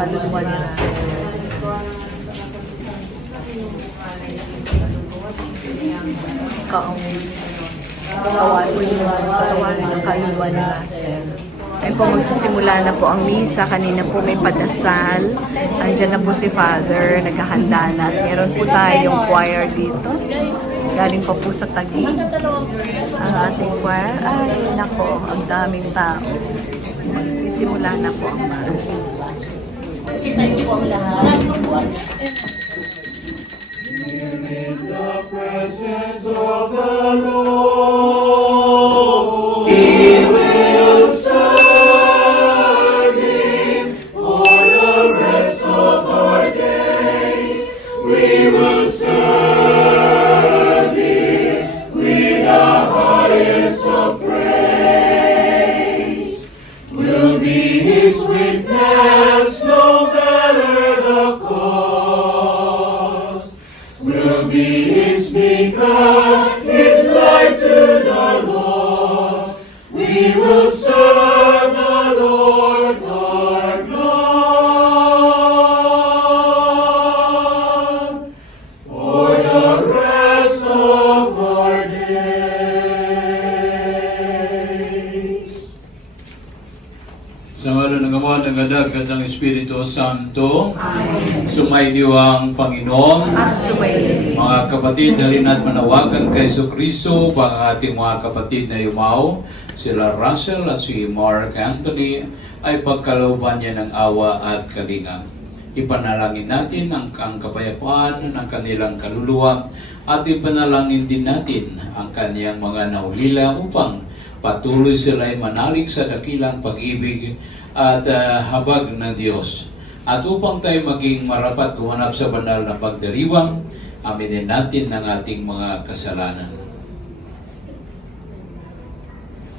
Kaluluwa ni Nasir. Patawarin ng kaluluwa ni Nasir. Ay po, magsisimula na po ang misa. Kanina po may padasal. Andyan na po si Father, naghahanda na. At meron po tayong choir dito. Galing pa po sa Taguig. Ang ating choir, ay nako, ang daming tao. Magsisimula na po ang Mass. Kasi tayo po ang lahat. In the presence of the Lord, we will serve Him for the rest of our days. We will serve Him with the highest of praise. We'll be His witness no matter the cost. We'll be His beacon, His light to the lost. We will serve the Lord our God for the rest of our days. Sa ngalan ng Ama, ng Anak at ng Espiritu Santo, sumainyo ang Panginoon. At sumayin. Mga kapatid, halin at manawagan kay Jesucristo, ang ating mga kapatid na yumaw, sila Russell at si Mark Anthony, ay pagkalooban niya ng awa at kalinga. Ipanalangin natin ang kapayapaan ng kanilang kaluluwa at ipanalangin din natin ang kaniyang mga naulila upang patuloy sila ay manalig sa dakilang pag-ibig at habag ng Diyos. At upang tayo maging marapat humanap sa banal na pagdiriwang, aminin natin ang ating mga kasalanan.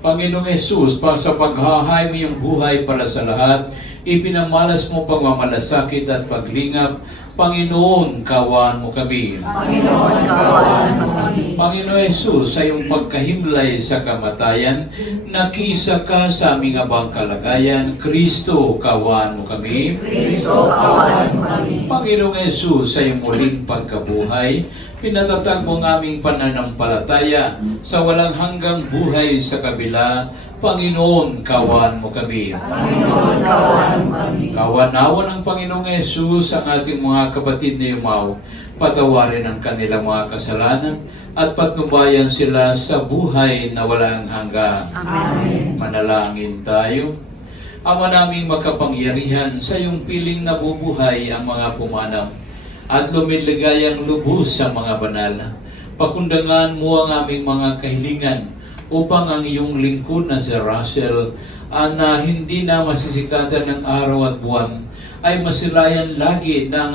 Panginoong Yesus, sa paghahay mo yung buhay para sa lahat, ipinamalas mo pagmamalasakit at paglingap. Panginoon, kaawaan mo kami. Panginoon, kaawaan mo kami. Panginoon Yesus, sa iyong pagkahimlay sa kamatayan, nakiisa ka sa aming abang kalagayan. Kristo, kaawaan mo kami. Kristo, kaawaan mo kami. Panginoong Yesus, sa iyong muling pagkabuhay, pinatatag mo ang aming pananampalataya sa walang hanggang buhay sa kabila. Panginoon, kaawaan mo kami. Panginoon, kaawaan mo kami. Kawanawa ng Panginoong Yesus ang ating mga kapatid na yumaw, patawarin ang kanilang mga kasalanan at patnubayan sila sa buhay na walang hanggan. Amen. Manalangin tayo. Ama naming makapangyarihan, sa iyong piling nabubuhay ang mga pumanap at lumiligayang lubos sa mga banal. Pakundangan mo ang aming mga kahilingan upang ang iyong lingkod na si Russell na hindi na masisikatan ng araw at buwan ay masilayan lagi ng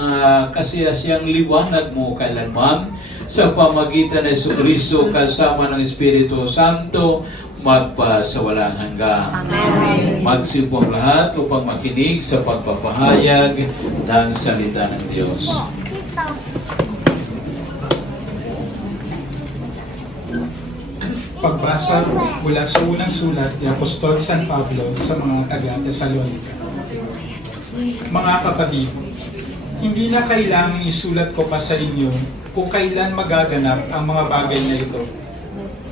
kasiyasiyang liwanag mo kailanman sa pamagitan ng Jesucristo kasama ng Espiritu Santo magpasawalang hanggan. Amen. Magsibong lahat upang makinig sa pagpapahayag ng salita ng Diyos. Pagbasa mula sa unang sulat ni Apostol San Pablo sa mga taga-Tesalonica. Mga kapatid, hindi na kailangang isulat ko pa sa inyo kung kailan magaganap ang mga bagay na ito,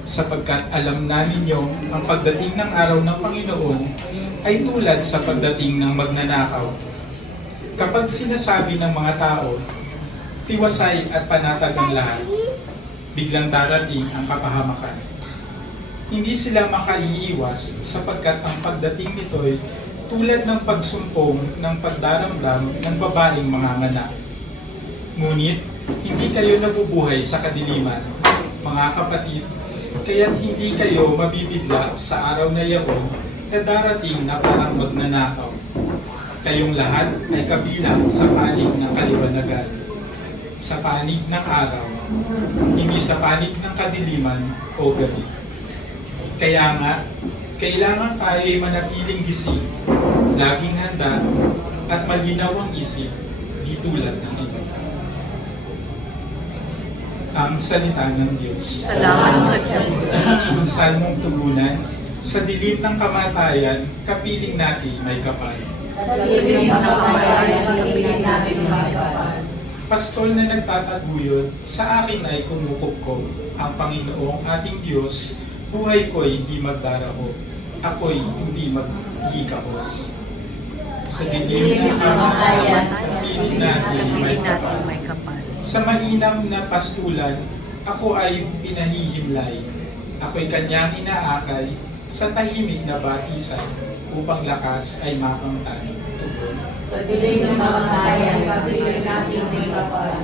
sapagkat alam na ninyo ang pagdating ng araw ng Panginoon ay tulad sa pagdating ng magnanakaw. Kapag sinasabi ng mga tao, tiwasay at panatag ang lahat, biglang darating ang kapahamakan. Hindi sila makaiiwas sapagkat ang pagdating nito'y tulad ng pagsumpong ng pagdaramdam ng babaeng manganganak. Ngunit, hindi kayo nabubuhay sa kadiliman, mga kapatid, kaya't hindi kayo mabibigla sa araw na iyon na darating na parang magnanakaw. Kayong lahat ay kabilang sa panig ng kaliwanagan, sa panig ng araw, hindi sa panig ng kadiliman o gabi. Kaya nga, kailangan tayo ay manatiling gising, laging handa, at malinaw ang isip, di tulad ng iba. ang salita ng Diyos. Salamat sa Diyos. Ang salmong tugunan, sa dilim ng kamatayan, kapiling natin may kapal. Sa dilim ng kamatayan, kapiling natin may kapal. Pastol na nagtataguyod, sa akin ay kumukupkob. Ang Panginoong ating Diyos, buhay ko'y hindi magdarako. Ako'y hindi maghihikahos. Sa dilim ng kamatayan, kapiling natin may Piling natin kapal. may kapal. Sa mainam na pastulan, ako ay pinahihimlay. Ako'y kanyang inaakay sa tahimik na batisan upang lakas ay makamtan. Tugon. Sa dilim ng kamatayan, kapiling natin may kapal.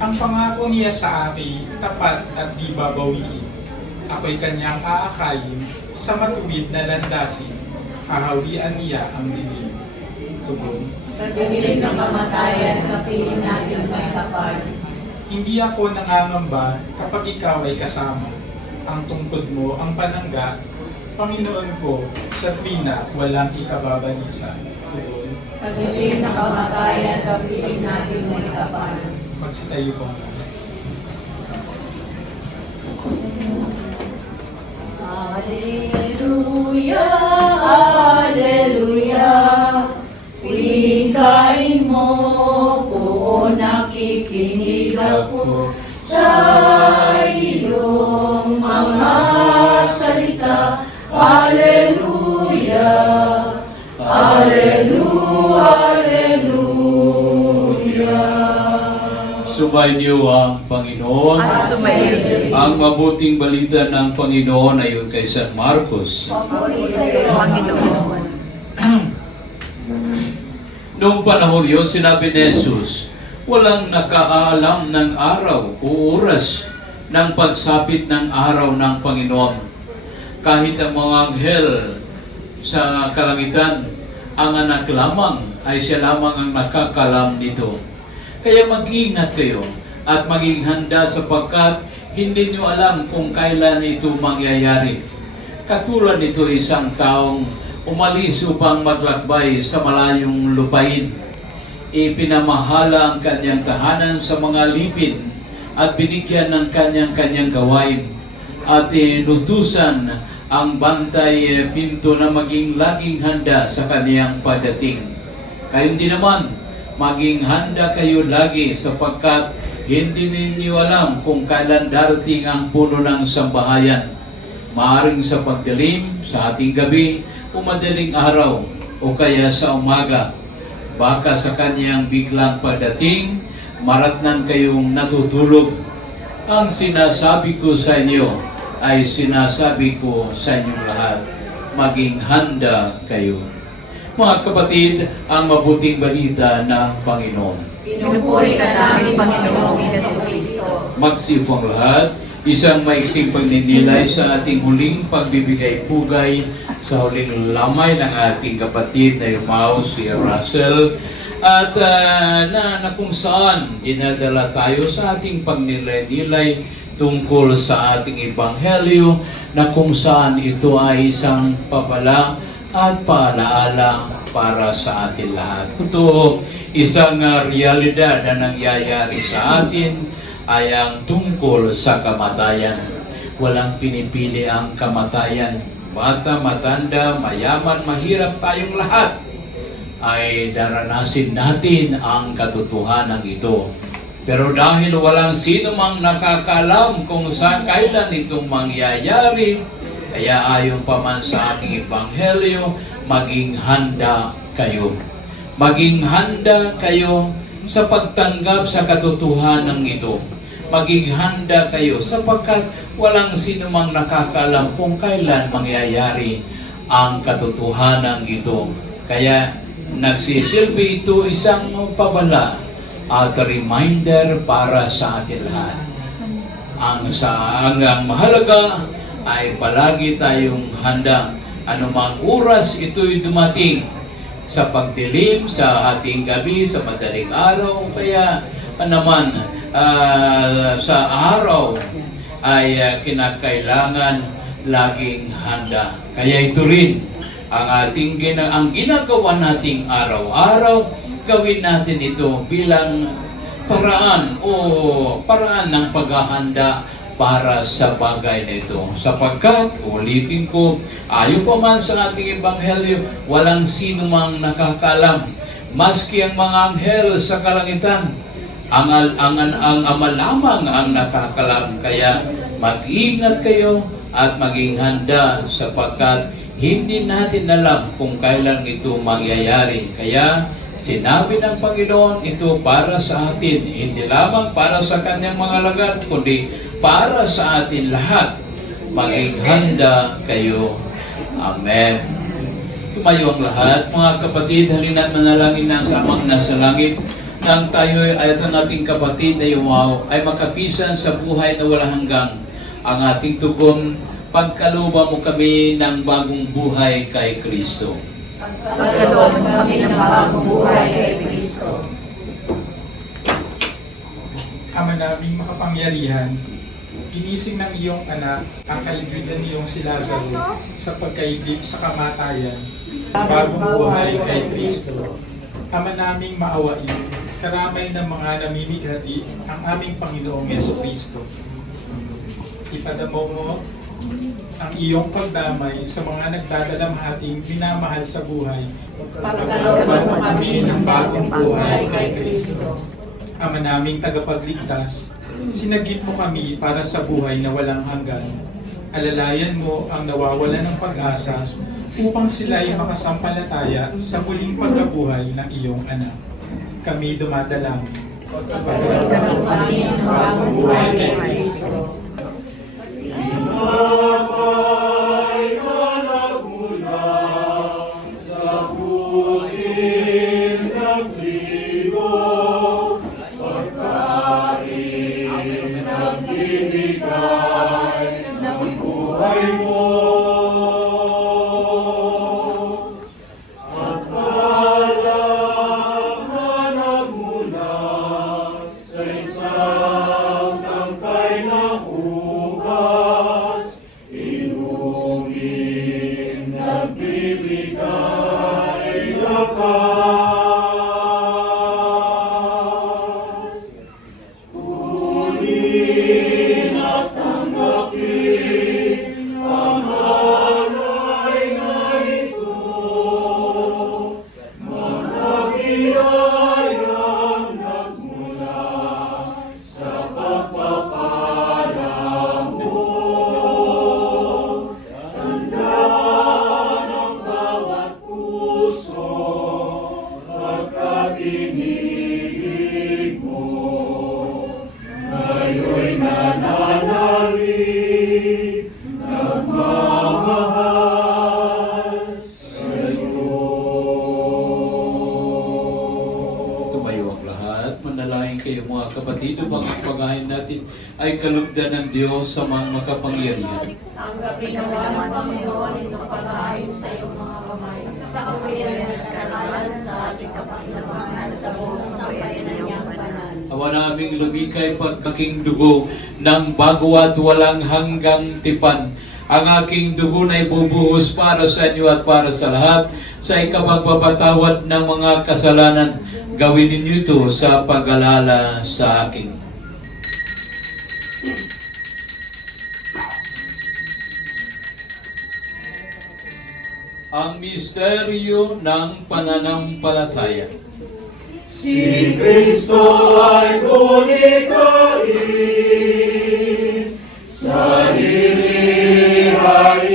Ang pangako niya sa akin, tapat at di babawiin. Ako'y kanyang aakayin sa matuwid na landasin. Hahawian niya ang dilim. Tugon. Sa dilim ng kamatayan, kapiling natin may kapal. Hindi ako nangangamba kapag ikaw ay kasama. Ang tungkod mo, ang panangga, Panginoon ko, sa tuwina walang ikababalisa. Tugon. Sa dilim ng kamatayan, kapiling natin may kapal. Magsitayo po. Alleluia, Alleluia. Wikain mo po, nakikinig ako sa iyong mga salita. Alleluia, Alleluia, Alleluia. Sumayin niyo ang Panginoon. At sumayin din. Ang mabuting balita ng Panginoon ayon kay San Marcos. Panginoon. Noong panahon yun, sinabi ni Jesus, walang nakaalam ng araw o oras ng pagsapit ng araw ng Panginoon. Kahit ang mga anghel sa kalangitan, ang anak lamang ay siya lamang ang nakakalam nito. Kaya mag-ingat kayo at maging handa sapagkat hindi nyo alam kung kailan ito mangyayari. Katulad nito isang taong umalis upang maglakbay sa malayong lupain. Ipinamahala ang kanyang tahanan sa mga lipid at binigyan ng kanyang gawain at inutusan ang bantay pinto na maging laging handa sa kaniyang pagdating. Kayong din naman, maging handa kayo lagi sapagkat hindi ninyo alam kung kailan darating ang puno ng sambahayan. Maaring sa pagdilim, sa ating gabi, o madaling araw, o kaya sa umaga. Baka sa kanyang biglang pagdating, maratnan kayong natutulog. Ang sinasabi ko sa inyo ay sinasabi ko sa inyong lahat. Maging handa kayo. Mga kapatid, ang mabuting balita ng Panginoon. Pinupuri ka namin, Panginoong Jesucristo. Magsipong lahat, isang maiksing pagninilay sa ating huling pagbibigay-pugay sa huling lamay ng ating kapatid na yumaw si Russell at na kung saan dinadala tayo sa ating pagnilay-nilay tungkol sa ating ebanghelyo na kung saan ito ay isang pabala at paalaala para sa atin lahat. Ito isang realidad na nangyayari sa atin ay ang tungkol sa kamatayan. Walang pinipili ang kamatayan. Bata, matanda, mayaman, mahirap, tayong lahat ay daranasin natin ang katotohanan ito. Pero dahil walang sino mang nakakalam kung saan kailan itong mangyayari, kaya ayon pa man sa ating ebanghelyo, maging handa kayo. Maging handa kayo sa pagtanggap sa katotohanan ito. Maging handa kayo sapagkat walang sino mang nakakalam kung kailan mangyayari ang katotohanan ito. Kaya nagsisilbi ito isang pabala at reminder para sa atin lahat. Ang mahalaga ay palagi tayong handa. Anumang oras ito'y dumating, sa pagdilim, sa ating gabi, sa madaling araw, kaya naman sa araw ay kinakailangan laging handa. Kaya ito rin ang ginagawa nating araw-araw, gawin natin ito bilang paraan ng paghahanda para sa bagay na ito. Sapagkat, ulitin ko, ayon pa man sa ating ebanghelyo, walang sino mang nakakaalam. Maski ang mga anghel sa kalangitan, ang Ama lamang ang nakakalam. Kaya mag-ingat kayo at maging handa sapagkat hindi natin alam kung kailan ito mangyayari. Kaya sinabi ng Panginoon, ito para sa atin, hindi lamang para sa kanyang mga alagad, kundi para sa atin lahat. Maging handa kayo. Amen. Tumayo ang lahat. Mga kapatid, halina't manalangin na sa amang nasa langit nang tayo ay ang ating kapatid na yumaw ay makapisan sa buhay na walang hanggang. Ang ating tugon, pagkalooban mo kami ng bagong buhay kay Kristo. Pagkalooban mo kami ng bagong buhay kay Kristo. Ama naming makapangyarihan, ginising ng iyong anak ang kaibigan niyong si Lazaro sa pagkaibig sa kamatayan, bagong buhay kay Kristo. Ama naming maawain, karamay ng mga namimighati ang aming Panginoong Jesucristo. Ipadamo mo ang iyong pagdamay sa mga nagdadalamhating minamahal sa buhay. Pagkalooban mo kami ng bagong buhay kay Kristo. Ama naming tagapagligtas, sinagip mo kami para sa buhay na walang hanggan. Alalayan mo ang nawawalan ng pag-asa upang sila ay makasampalataya sa muling pagkabuhay ng iyong anak. Kami dumadalangin. Pagkalooban kami ng bagong buhay kay Kristo. Inapay anak mula sa puting ng trigo, pagkain ng binigay ng buhay mo. At alam anak mula sa isang tangkay na hugas, inumin nagbibigay lakas. Kunin at tanggapin ang alay na ito, mga biyayang nagmula sa pagpapala mo. Tandaan ang bawat puso, pagkainibig mo. Ngayon'y nananalig, nagmamahal sa'yo. Tumayo ang lahat. Manalangin kayo mga kapatid upang ang paghain natin ay kalugdan ng Diyos sa mga makapangyarihan. Tanggapin naman ng Panginoon itong pagkain sa iyong mga kamay, sa kapangyarihan at karangalan sa ating kapakinabangan sa buong sambayanan ng iyong banal. Awa naming lumikay pagkaking dugo ng bago at walang hanggang tipan. Ang aking dugo na ibubuhos para sa inyo at para sa lahat sa ikapagpapatawad ng mga kasalanan. Gawin ninyo ito sa pag-alala sa akin. Ang misteryo ng pananampalataya. Si Kristo ay gunitahin, sa inihain,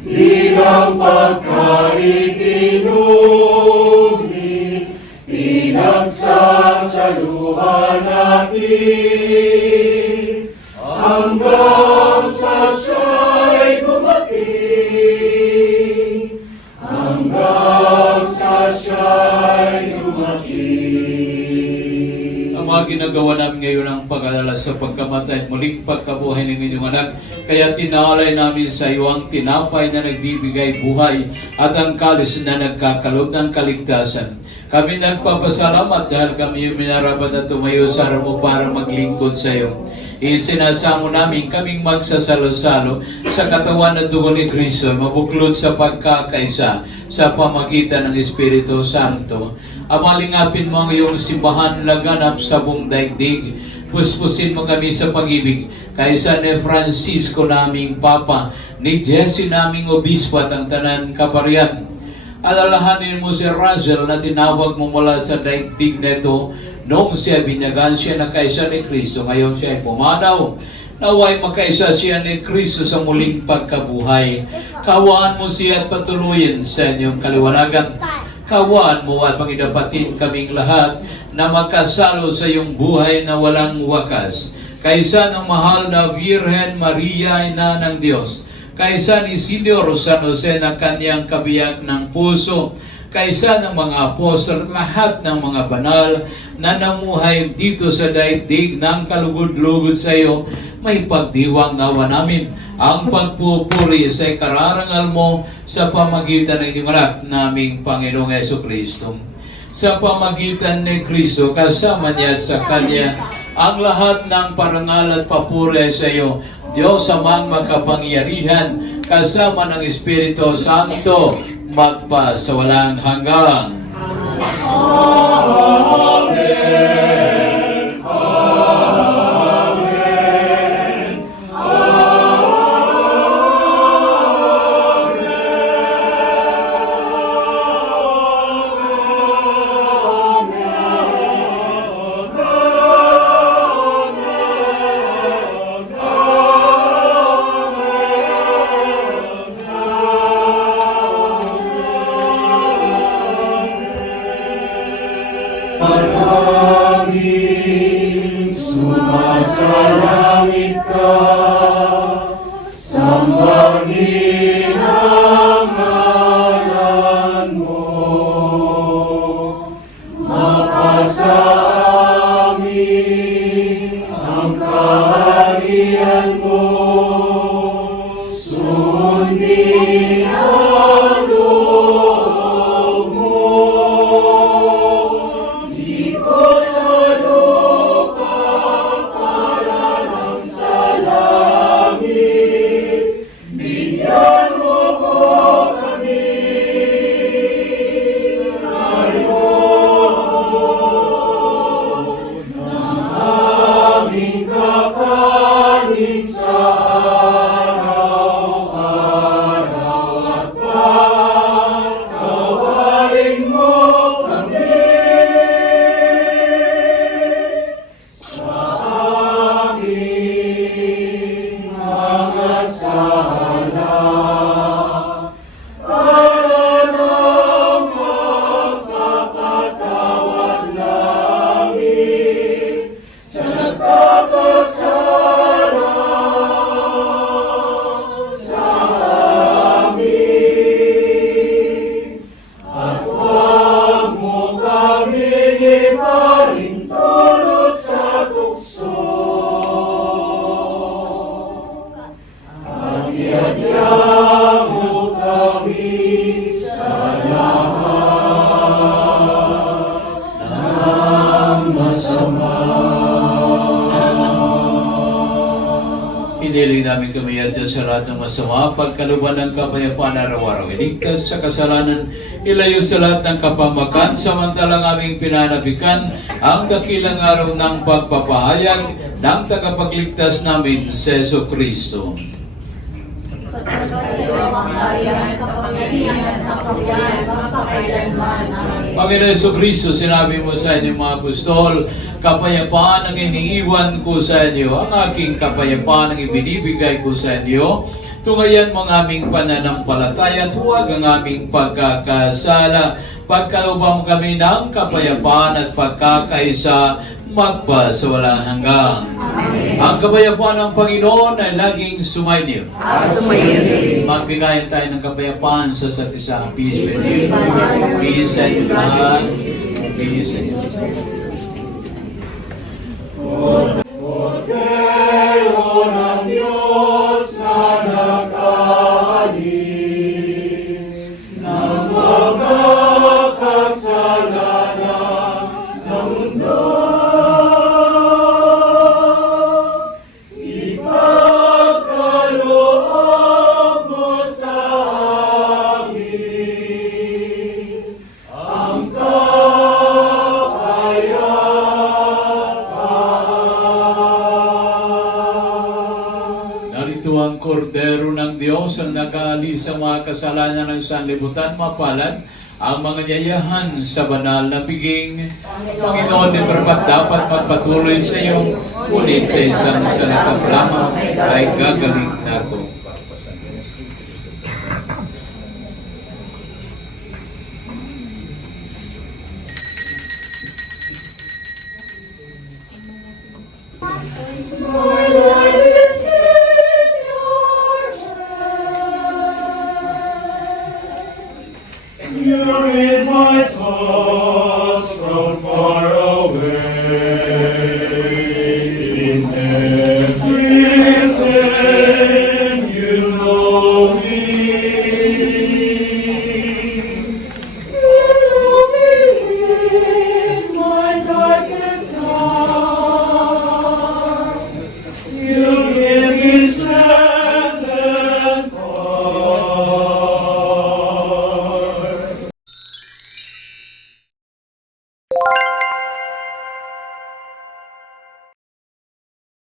bilang pagkain inumin, pinagsasaluhan natin, hanggang sa siya'y dumating, hanggang sa siya'y dumating. Ang mga ginagawa namin ngayon ang pag-alala sa pagkamatay at muling pagkabuhay ng inyong anak. Kaya tinaalay namin sa iyo ang tinapay na nagbibigay buhay at ang kalis na nagkakalob ng kaligtasan. Kami nagpapasalamat dahil kami yung minarapat at tumayo sa harap mo para maglingkod sa iyo. Isinasamo namin kaming magsasalo-salo sa katawan at dugo ni Kristo, mabuklod sa pagkakaisa sa pamagitan ng Espiritu Santo. Amalingapin mo ang iyong simbahan laganap sa buong daigdig. Puspusin mo kami sa pag-ibig, kaysa ni Francisco naming Papa, ni Jesse naming Obispo at ang tanan kaparian. Alalahanin mo si Russell na tinawag mo mula sa daigdig neto noong siya binyagan siya na kaisa ni Kristo. Ngayon siya ay pumanaw. Naway makaisa siya ni Kristo sa muling pagkabuhay. Kawaan mo siya at patuloyin sa inyong kaliwanagan. Kawaan mo at pangidapatin kaming lahat na magkasalo sa iyong buhay na walang wakas. Kaisa ng mahal na Virhen Maria, Ina ng Diyos. Kaisa ni Senyor San Jose na kanyang kabiyak ng puso, kaisa ng mga apostol at lahat ng mga banal na namuhay dito sa daigdig ng kalugod-lugod sa iyo, may pagdiwang nawa namin ang pagpupuri sa ikararangal mo sa pamagitan ng iyong anak naming Panginoong Jesucristo. Sa pamagitan ni Kristo, kasama niya at sa Kanya, ang lahat ng parangal at papuri sa iyo, Diyos amang makapangyarihan, kasama ng Espiritu Santo, magpa sa walang hanggan. Amen. Amen. Maraming sumasalangit ka, sambahin ang ngalan mo. Mapasa amin ang kaharian mo, sundin ang loob mo. Dito sa lupa para lang sa langit, bigyan mo po kami ngayon ng aming kakanin sa araw-araw at pagkawain mo kami sa aming mga sala. Para ng pagpapatawad namin sa nagkakasala sa amin. At huwag mo kaming ipahintulot sa tukso. At iadya mo kami sa lahat ng masama. Hiniling namin kami Diyos sa lahat ng masama, pagkaluban ng kapayapaan araw-araw. Iligtas sa kasalanan, ilayo sa lahat ng kapamakan, samantalang aming pinanabikan ang dakilang araw ng pagpapahayag ng tagapagligtas namin sa Jesucristo. Panginoon Jesucristo, sinabi mo sa inyong mga apostol, kapayapaan ang iniiwan ko sa inyo, ang aking kapayapaan ang ibinibigay ko sa inyo. Tungayan mo ang aming pananampalataya at huwag ang aming pagkakasala. Pagkalooban mo kami ng kapayapaan at pagkakaisa magpa sa walang hanggang. Ang kapayapaan ng Panginoon ay laging sumainyo. Sumayin. Magbigayan tayo ng kapayapaan sa isa't isa. Peace with you. Peace sa inyo lahat. Peace sa inyo. Kordero ng Diyos na nakaalis ng mga kasalanan. ipagkaloob mo sa amin ang kapayapaan. Narito ang kordero ng Diyos ang nag-aalis sa mga kasalanan ng sanlibutan. Mapalad ang mga yayahan sa banal na piging. Panginoon, di barapat dapat magpatuloy sa iyo, ngunit sa isang salitang lamang ay gagaling na ako. My life is in your hand. You read my thoughts from far away.